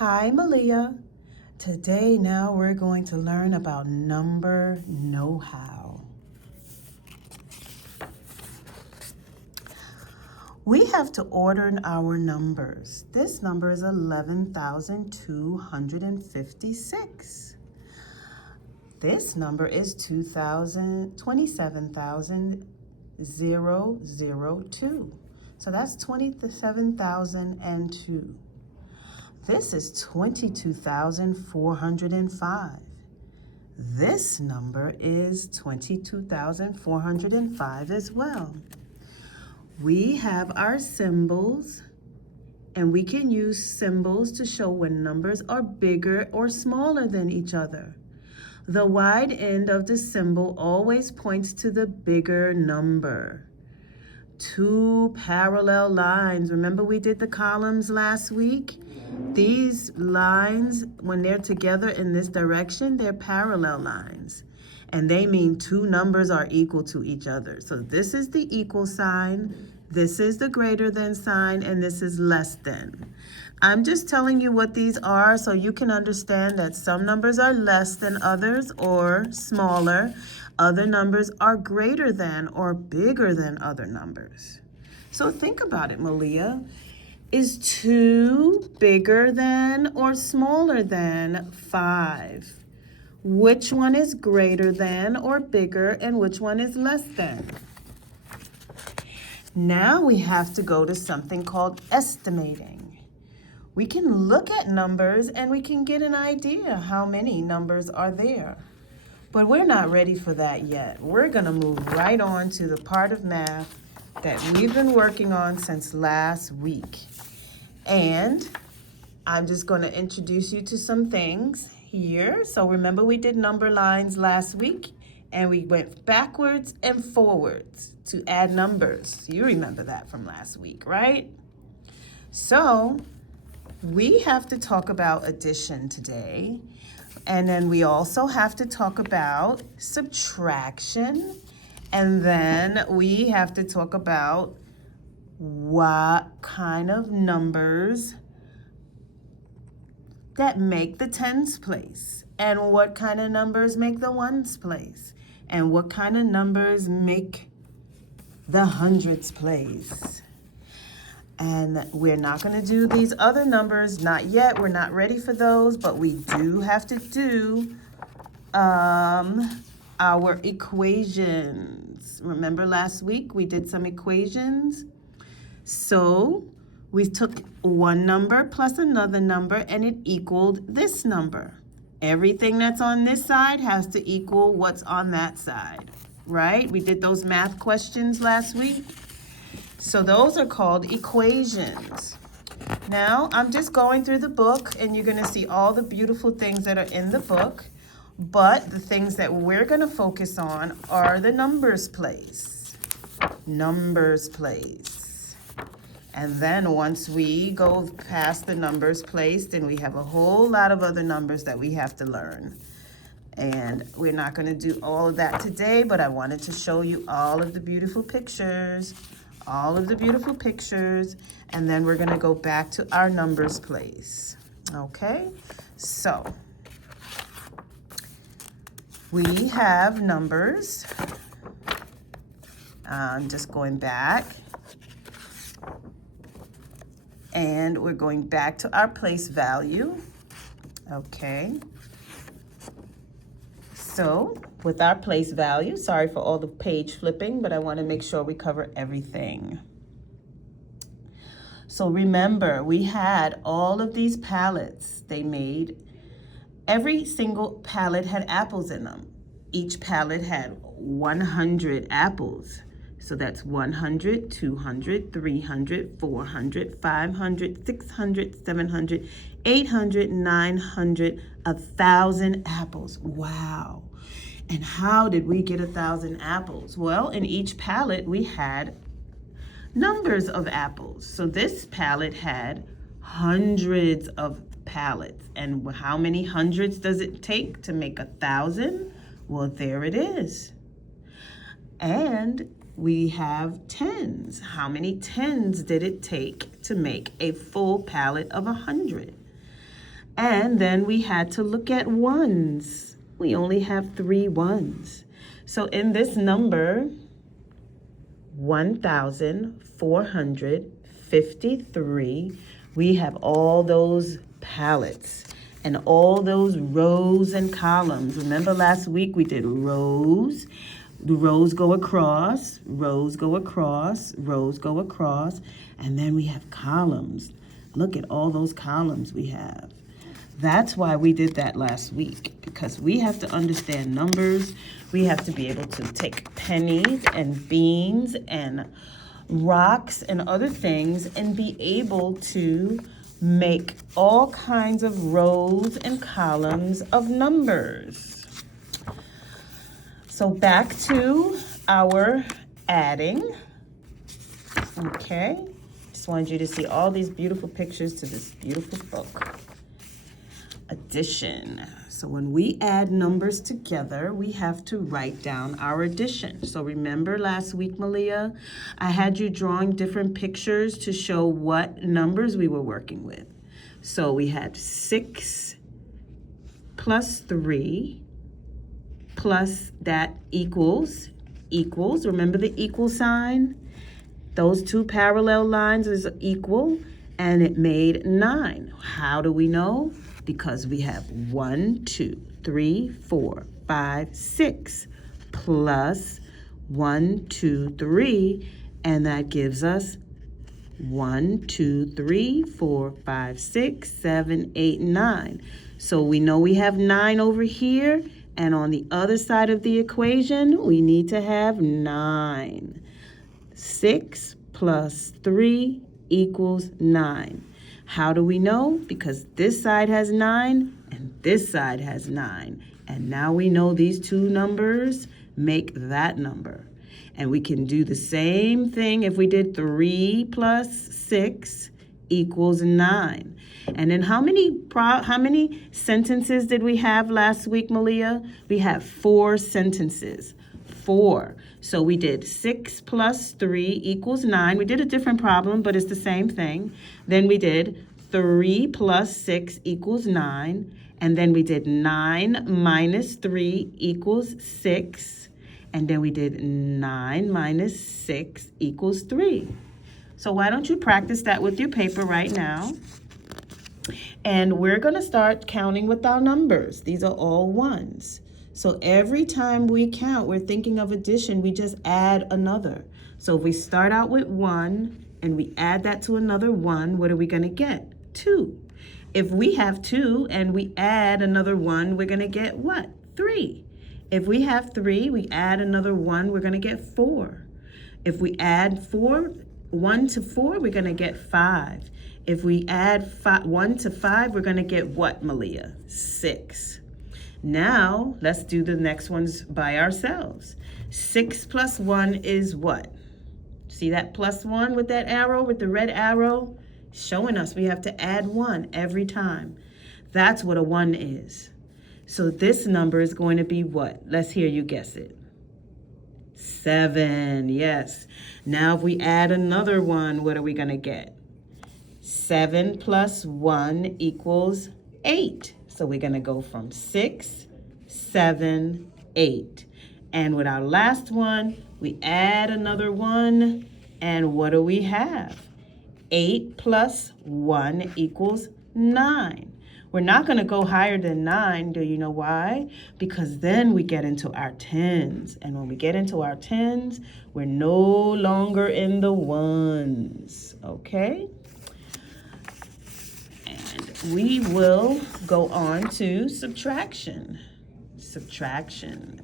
Hi, Maleah. Today, now we're going to learn about number know-how. We have to order our numbers. This number is 11,256. This number is 27,002. So that's 27,002. This is 22,405. This number is 22,405 as well. We have our symbols, and we can use symbols to show when numbers are bigger or smaller than each other. The wide end of the symbol always points to the bigger number. Two parallel lines. Remember we did the columns last week? These lines, when they're together in this direction, they're parallel lines. And they mean two numbers are equal to each other. So this is the equal sign, this is the greater than sign, and this is less than. I'm just telling you what these are so you can understand that some numbers are less than others or smaller. Other numbers are greater than or bigger than other numbers. So think about it, Maleah. Is 2 bigger than or smaller than 5? Which one is greater than or bigger, and which one is less than? Now we have to go to something called estimating. We can look at numbers and we can get an idea how many numbers are there. But we're not ready for that yet. We're going to move right on to the part of math that we've been working on since last week. And I'm just going to introduce you to some things here. So remember we did number lines last week, and we went backwards and forwards to add numbers. You remember that from last week, right? So we have to talk about addition today. And then we also have to talk about subtraction. And then we have to talk about what kind of numbers that make the tens place, and what kind of numbers make the ones place, and what kind of numbers make the hundreds place. And we're not going to do these other numbers, not yet. We're not ready for those, but we do have to do our equations. Remember last week we did some equations? So we took one number plus another number, and it equaled this number. Everything that's on this side has to equal what's on that side, right? We did those math questions last week. So those are called equations. Now I'm just going through the book, and you're going to see all the beautiful things that are in the book. But the things that we're going to focus on are the numbers place. Numbers place. And then once we go past the numbers place, then we have a whole lot of other numbers that we have to learn. And we're not going to do all of that today, but I wanted to show you all of the beautiful pictures. All of the beautiful pictures. And then we're going to go back to our numbers place. Okay? So we have numbers. I'm just going back. And we're going back to our place value. Okay. So with our place value, sorry for all the page flipping, but I want to make sure we cover everything. So remember, we had all of these pallets they made. Every single pallet had apples in them. Each pallet had 100 apples. So that's 100, 200, 300, 400, 500, 600, 700, 800, 900, 1,000 apples. Wow. And how did we get 1,000 apples? Well, in each pallet we had numbers of apples. So this pallet had hundreds of pallets. And how many hundreds does it take to make 1,000? Well, there it is. And we have tens. How many tens did it take to make a full pallet of 100? And then we had to look at ones. We only have 3 ones. So in this number, 1,453, we have all those pallets and all those rows and columns. Remember last week we did rows. The rows go across, rows go across, rows go across, and then we have columns. Look at all those columns we have. That's why we did that last week, because we have to understand numbers. We have to be able to take pennies and beans and rocks and other things and be able to make all kinds of rows and columns of numbers. So back to our adding. Okay, just wanted you to see all these beautiful pictures to this beautiful book. Addition. So when we add numbers together, we have to write down our addition. So remember last week, Maleah, I had you drawing different pictures to show what numbers we were working with. So we had 6 plus 3 plus that equals. Remember the equal sign? Those two parallel lines is equal, and it made 9. How do we know? Because we have 1, 2, 3, 4, 5, 6 plus 1, 2, 3, and that gives us 1, 2, 3, 4, 5, 6, 7, 8, 9. So we know we have 9 over here, and on the other side of the equation, we need to have 9. 6 plus 3 equals 9. How do we know? Because this side has 9 and this side has 9. And now we know these two numbers make that number. And we can do the same thing if we did 3 plus 6 equals 9. And then how many sentences did we have last week, Maleah? We have 4 sentences. 4. So we did 6 plus 3 equals 9. We did a different problem, but it's the same thing. Then we did 3 plus 6 equals 9. And then we did 9 minus 3 equals 6. And then we did 9 minus 6 equals 3. So why don't you practice that with your paper right now? And we're going to start counting with our numbers. These are all ones. So every time we count, we're thinking of addition, we just add another. So if we start out with 1 and we add that to another 1, what are we going to get? 2. If we have 2 and we add another 1, we're going to get what? 3. If we have 3, we add another 1, we're going to get 4. If we add 1 to 4, we're going to get 5. If we add 1 to 5, we're going to get what, Maleah? 6. Now, let's do the next ones by ourselves. 6 plus 1 is what? See that plus 1 with that arrow, with the red arrow? Showing us we have to add 1 every time. That's what a 1 is. So this number is going to be what? Let's hear you guess it. 7, yes. Now if we add another 1, what are we going to get? 7 plus 1 equals 8. So we're going to go from 6, 7, 8. And with our last one, we add another 1. And what do we have? 8 plus 1 equals 9. We're not going to go higher than 9. Do you know why? Because then we get into our tens. And when we get into our tens, we're no longer in the ones. Okay? We will go on to subtraction. Subtraction.